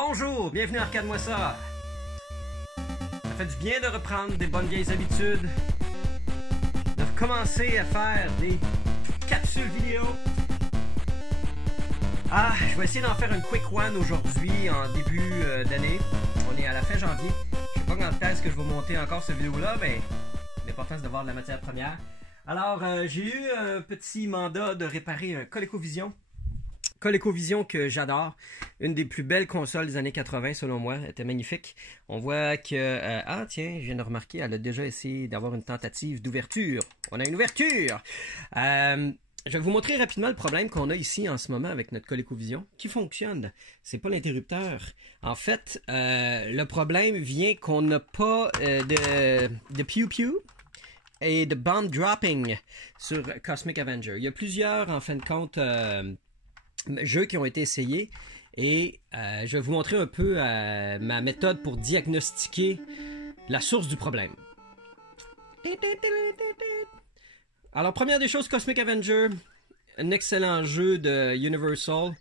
Bonjour, bienvenue à Arcade-moi ça. Ça fait du bien de reprendre des bonnes vieilles habitudes, de commencer à faire des capsules vidéo. Je vais essayer d'en faire une quick one aujourd'hui en début d'année. On est à la fin janvier. Je sais pas quand est-ce que je vais monter encore cette vidéo-là, mais l'important c'est d'avoir de la matière première. Alors, j'ai eu un petit mandat de réparer un ColecoVision. ColecoVision que j'adore, une des plus belles consoles des années 80 selon moi, elle était magnifique. On voit que, tiens, je viens de remarquer, elle a déjà essayé d'avoir une tentative d'ouverture. On a une ouverture! Je vais vous montrer rapidement le problème qu'on a ici en ce moment avec notre ColecoVision, qui fonctionne. C'est pas l'interrupteur. En fait, le problème vient qu'on n'a pas de pew-pew et de bomb dropping sur Cosmic Avenger. Il y a plusieurs, en fin de compte, jeux qui ont été essayés et je vais vous montrer un peu ma méthode pour diagnostiquer la source du problème. Alors, première des choses, Cosmic Avenger, un excellent jeu de Universal.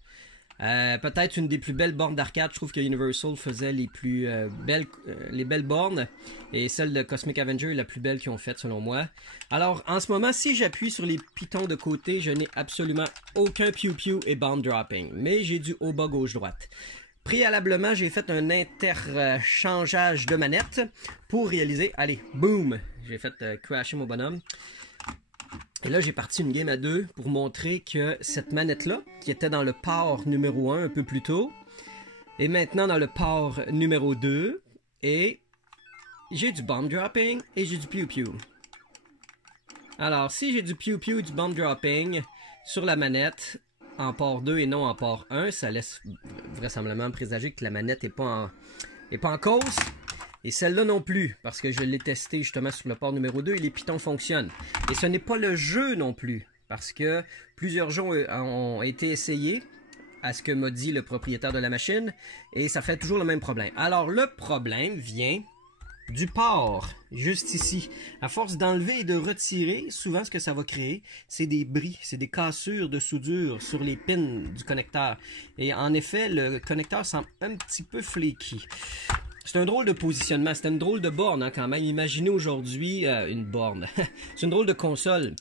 Peut-être une des plus belles bornes d'arcade. Je trouve que Universal faisait les plus belles bornes. Et celle de Cosmic Avenger est la plus belle qu'ils ont faite selon moi. Alors en ce moment, si j'appuie sur les pitons de côté, je n'ai absolument aucun pew-pew et bomb dropping. Mais j'ai du haut bas gauche-droite. Préalablement, j'ai fait un interchangeage de manettes pour réaliser, allez, boom! J'ai fait crasher mon bonhomme. Et là, j'ai parti une game à 2 pour montrer que cette manette-là, qui était dans le port numéro 1 un peu plus tôt, est maintenant dans le port numéro 2. Et j'ai du bomb dropping et j'ai du pew-pew. Alors, si j'ai du pew-pew et du bomb dropping sur la manette, en port 2 et non en port 1, ça laisse vraisemblablement présager que la manette n'est pas en cause. Et celle-là non plus, parce que je l'ai testé justement sur le port numéro 2 et les pitons fonctionnent. Et ce n'est pas le jeu non plus, parce que plusieurs jeux ont été essayés, à ce que m'a dit le propriétaire de la machine, et ça fait toujours le même problème. Alors le problème vient du port, juste ici. À force d'enlever et de retirer, souvent ce que ça va créer, c'est des bris, c'est des cassures de soudure sur les pins du connecteur. Et en effet, le connecteur semble un petit peu flaky. C'est un drôle de positionnement, c'est une drôle de borne hein, quand même. Imaginez aujourd'hui une borne. C'est une drôle de console.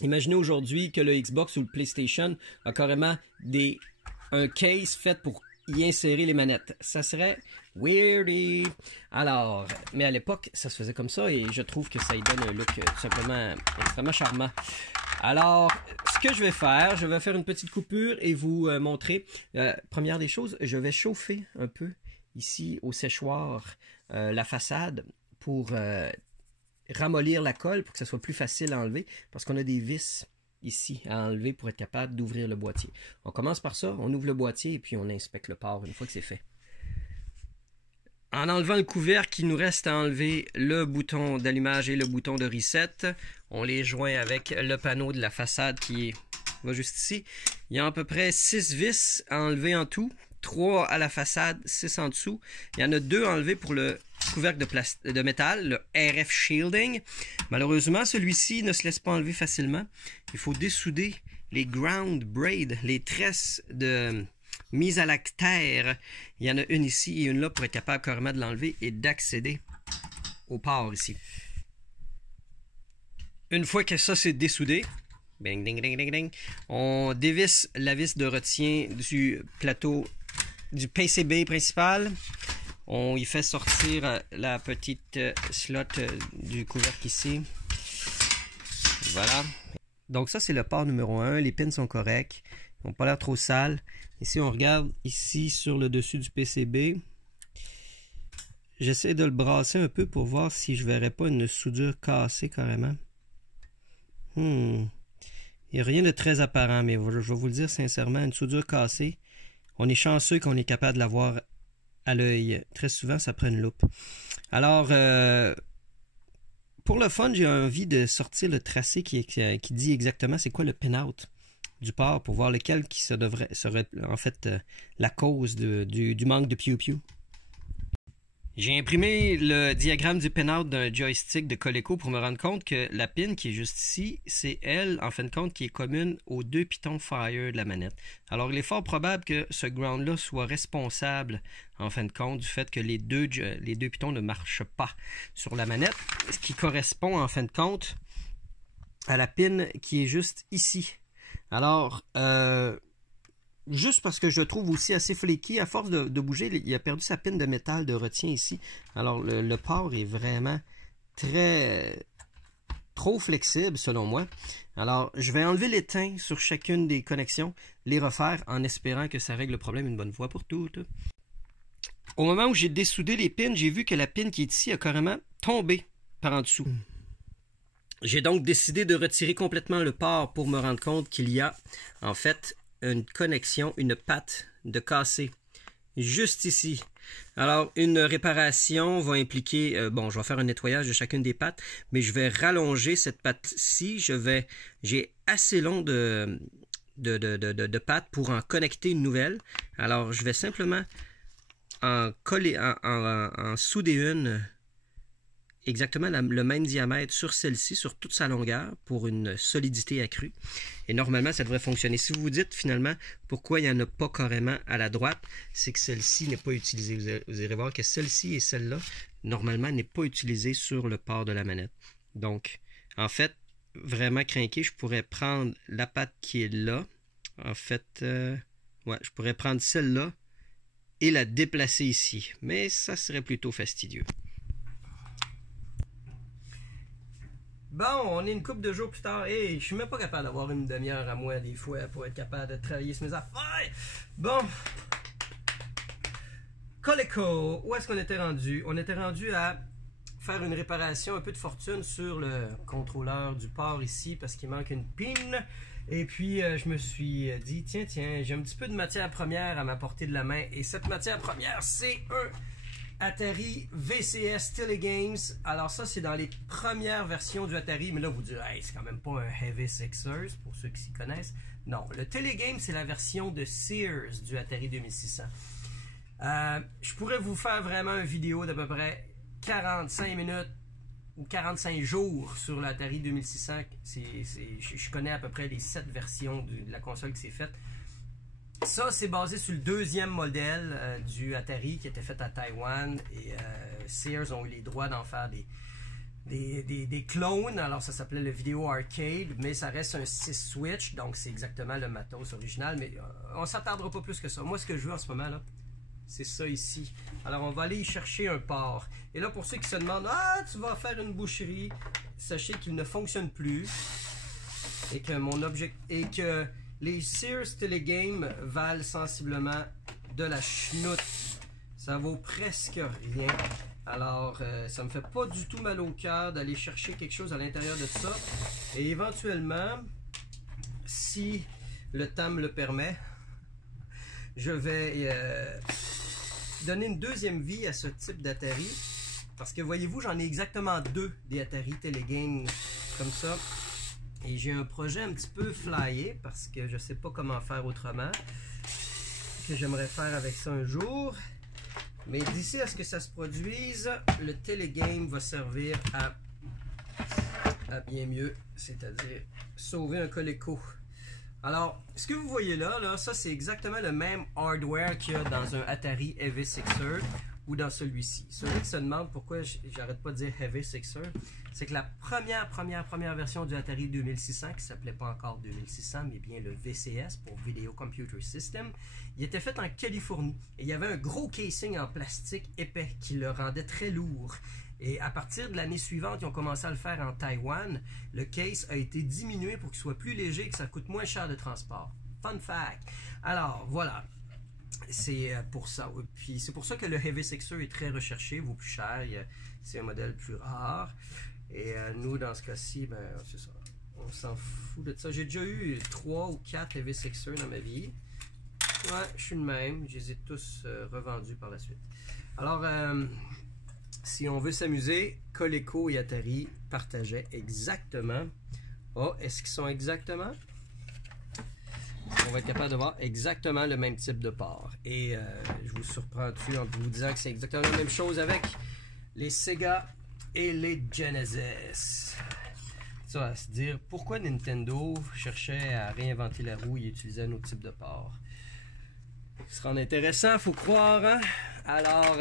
Imaginez aujourd'hui que le Xbox ou le PlayStation a carrément un case fait pour y insérer les manettes. Ça serait weirdy. Alors, mais à l'époque, ça se faisait comme ça et je trouve que ça y donne un look tout simplement extrêmement charmant. Alors, ce que je vais faire une petite coupure et vous montrer. Première des choses, je vais chauffer un peu ici au séchoir la façade pour ramollir la colle pour que ça soit plus facile à enlever parce qu'on a des vis ici à enlever pour être capable d'ouvrir le boîtier. On commence par ça, on ouvre le boîtier et puis on inspecte le port une fois que c'est fait. En enlevant le couvercle, il nous reste à enlever le bouton d'allumage et le bouton de reset. On les joint avec le panneau de la façade qui va juste ici. Il y a à peu près 6 vis à enlever en tout. 3 à la façade, 6 en dessous. Il y en a 2 enlevés pour le couvercle de métal, le RF Shielding. Malheureusement, celui-ci ne se laisse pas enlever facilement. Il faut dessouder les ground braid, les tresses de mise à la terre. Il y en a une ici et une là pour être capable carrément de l'enlever et d'accéder au port ici. Une fois que ça c'est dessoudé, bing, ding, ding, ding, ding, on dévisse la vis de retien du plateau du PCB principal. On y fait sortir la petite slot du couvercle ici. Voilà. Donc ça c'est le port numéro 1. Les pins sont corrects. Ils n'ont pas l'air trop sales. Ici on regarde ici sur le dessus du PCB. J'essaie de le brasser un peu pour voir si je verrais pas une soudure cassée carrément. Il n'y a rien de très apparent, mais je vais vous le dire sincèrement, une soudure cassée. On est chanceux qu'on est capable de la voir à l'œil. Très souvent, ça prend une loupe. Alors, pour le fun, j'ai envie de sortir le tracé qui dit exactement c'est quoi le pin-out du port pour voir lequel qui serait en fait la cause du manque de pew-pew. J'ai imprimé le diagramme du pin-out d'un joystick de Coleco pour me rendre compte que la pin qui est juste ici, c'est elle, en fin de compte, qui est commune aux deux pitons Fire de la manette. Alors, il est fort probable que ce ground-là soit responsable, en fin de compte, du fait que les deux pitons ne marchent pas sur la manette, ce qui correspond, en fin de compte, à la pin qui est juste ici. Alors, juste parce que je le trouve aussi assez flaky, à force de bouger, il a perdu sa pine de métal de retien ici. Alors le port est vraiment trop flexible selon moi. Alors je vais enlever l'étain sur chacune des connexions, les refaire en espérant que ça règle le problème une bonne fois pour toutes. Au moment où j'ai dessoudé les pins, j'ai vu que la pin qui est ici a carrément tombé par en dessous. J'ai donc décidé de retirer complètement le port pour me rendre compte qu'il y a en fait une connexion, une patte de cassé juste ici. Alors, une réparation va impliquer, bon, je vais faire un nettoyage de chacune des pattes, mais je vais rallonger cette patte-ci. J'ai assez long de pattes pour en connecter une nouvelle. Alors, je vais simplement en coller, en souder une exactement le même diamètre sur celle-ci, sur toute sa longueur, pour une solidité accrue. Et normalement, ça devrait fonctionner. Si vous vous dites finalement pourquoi il n'y en a pas carrément à la droite, c'est que celle-ci n'est pas utilisée. Vous irez voir que celle-ci et celle-là, normalement, n'est pas utilisée sur le port de la manette. Donc, en fait, vraiment crinqué, je pourrais prendre la patte qui est là. En fait, ouais, je pourrais prendre celle-là et la déplacer ici. Mais ça serait plutôt fastidieux. Bon, on est une couple de jours plus tard. Hey, je suis même pas capable d'avoir une demi-heure à moi des fois pour être capable de travailler sur mes affaires. Bon. Coleco, où est-ce qu'on était rendu? On était rendu à faire une réparation un peu de fortune sur le contrôleur du port ici parce qu'il manque une pin. Et puis, je me suis dit, tiens, j'ai un petit peu de matière première à ma portée de la main. Et cette matière première, c'est un Atari VCS Telegames. Alors ça, c'est dans les premières versions du Atari. Mais là, vous direz, hey, c'est quand même pas un Heavy Sixers, pour ceux qui s'y connaissent. Non, le Telegames, c'est la version de Sears du Atari 2600. Je pourrais vous faire vraiment une vidéo d'à peu près 45 minutes ou 45 jours sur l'Atari 2600. Je connais à peu près les 7 versions de la console qui s'est faite. Ça, c'est basé sur le deuxième modèle du Atari qui était fait à Taïwan. Et Sears ont eu les droits d'en faire des clones. Alors, ça s'appelait le Video Arcade, mais ça reste un 6 switch. Donc, c'est exactement le matos original. Mais on s'attardera pas plus que ça. Moi, ce que je veux en ce moment, là, c'est ça ici. Alors, on va aller y chercher un port. Et là, pour ceux qui se demandent, ah, tu vas faire une boucherie, sachez qu'il ne fonctionne plus. Et que les Sears Telegame valent sensiblement de la chenoute. Ça vaut presque rien. Alors, ça me fait pas du tout mal au cœur d'aller chercher quelque chose à l'intérieur de ça. Et éventuellement, si le temps me le permet, je vais donner une deuxième vie à ce type d'Atari. Parce que voyez-vous, j'en ai exactement 2 des Atari Telegame comme ça. Et j'ai un projet un petit peu flyé parce que je sais pas comment faire autrement. Que j'aimerais faire avec ça un jour. Mais d'ici à ce que ça se produise, le Telegame va servir à bien mieux. C'est-à-dire sauver un Coleco. Alors, ce que vous voyez là, ça c'est exactement le même hardware qu'il y a dans un Atari Heavy Sixer ou dans celui-ci. Celui qui se demande pourquoi j'arrête pas de dire Heavy Sixer, c'est que la première version du Atari 2600, qui s'appelait pas encore 2600, mais bien le VCS pour Video Computer System, il était fait en Californie. Et il y avait un gros casing en plastique épais qui le rendait très lourd. Et à partir de l'année suivante, ils ont commencé à le faire en Taïwan. Le case a été diminué pour qu'il soit plus léger et que ça coûte moins cher de transport. Fun fact! Alors, voilà. C'est pour ça. Puis c'est pour ça que le Heavy Sixer est très recherché, vaut plus cher. C'est un modèle plus rare. Et nous, dans ce cas-ci, ben, c'est ça. On s'en fout de ça. J'ai déjà eu 3 ou 4 Heavy Sixer dans ma vie. Ouais, je suis le même. Je les ai tous revendus par la suite. Alors, si on veut s'amuser, Coleco et Atari partageaient exactement. Oh, est-ce qu'ils sont exactement? on va être capable de voir exactement le même type de port. Et je vous surprends-tu en vous disant que c'est exactement la même chose avec les Sega et les Genesis. Ça va se dire, pourquoi Nintendo cherchait à réinventer la roue et utilisait un autre type de port? Ce sera intéressant, faut croire, hein? Alors,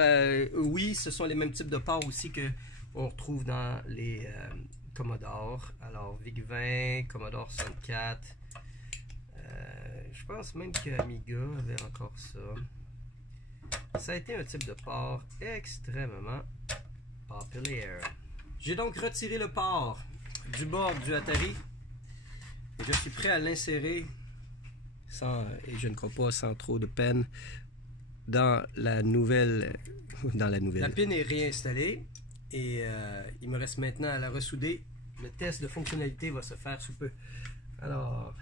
oui, ce sont les mêmes types de ports aussi que on retrouve dans les Commodore. Alors, VIC-20, Commodore 64. Je pense même que Amiga avait encore ça. Ça a été un type de port extrêmement populaire. J'ai donc retiré le port du bord du Atari et je suis prêt à l'insérer et je ne crois pas sans trop de peine dans la nouvelle. La pin est réinstallée et il me reste maintenant à la ressouder. Le test de fonctionnalité va se faire sous peu. Alors,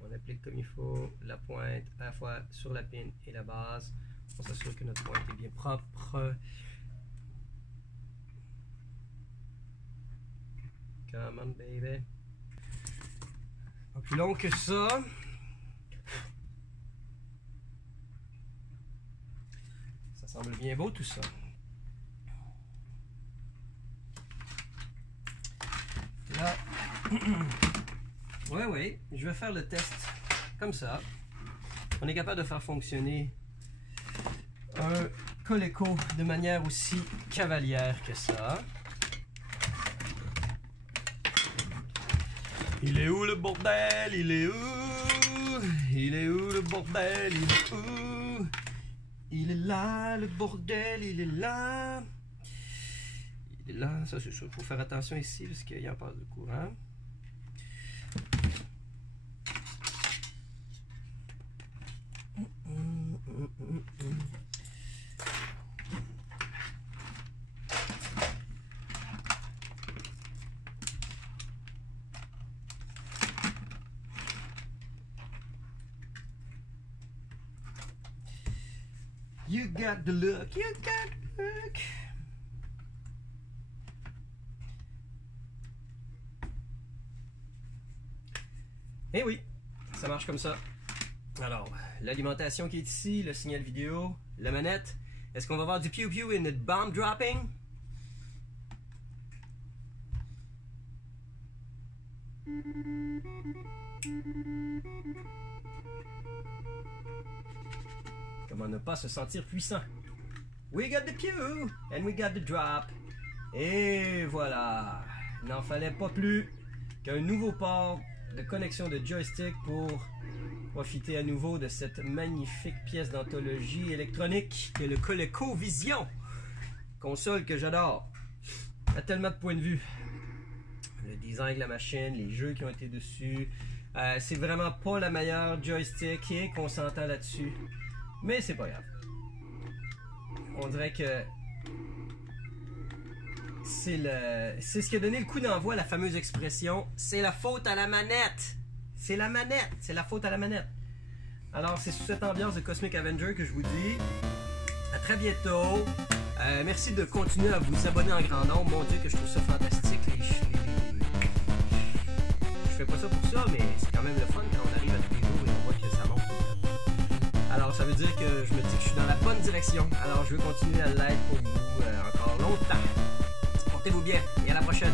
on applique comme il faut la pointe à la fois sur la pin et la base. On s'assure que notre pointe est bien propre. Come on, baby. Pas plus long que ça. Ça semble bien beau tout ça. Là, ouais, je vais faire le test comme ça. On est capable de faire fonctionner un Coleco de manière aussi cavalière que ça. Il est où le bordel? Il est où? Il est où le bordel? Il est où? Il est là, le bordel, il est là. Il est là, ça c'est sûr. Il faut faire attention ici parce qu'il y en passe de courant. You got the look, you got the look. Eh oui, ça marche comme ça. Alors, l'alimentation qui est ici, le signal vidéo, la manette. Est-ce qu'on va avoir du pew pew et notre bomb dropping? Comment ne pas se sentir puissant? We got the pew and we got the drop. Et voilà. Il n'en fallait pas plus qu'un nouveau port de connexion de joystick pour profiter à nouveau de cette magnifique pièce d'anthologie électronique que le ColecoVision. Console que j'adore. À tellement de points de vue. Le design de la machine, les jeux qui ont été dessus. C'est vraiment pas la meilleure joystick et qu'on s'entend là-dessus. Mais c'est pas grave. On dirait que c'est ce qui a donné le coup d'envoi à la fameuse expression « c'est la faute à la manette ». C'est la manette, c'est la faute à la manette. Alors c'est sous cette ambiance de Cosmic Avenger que je vous dis à très bientôt. Merci de continuer à vous abonner en grand nombre. Mon Dieu que je trouve ça fantastique. Je fais pas ça pour ça, mais c'est quand même le fun quand on arrive à tous les jours et on voit que ça monte. Alors ça veut dire que je me dis que je suis dans la bonne direction. Alors je veux continuer à l'être pour vous encore longtemps. Portez-vous bien et à la prochaine.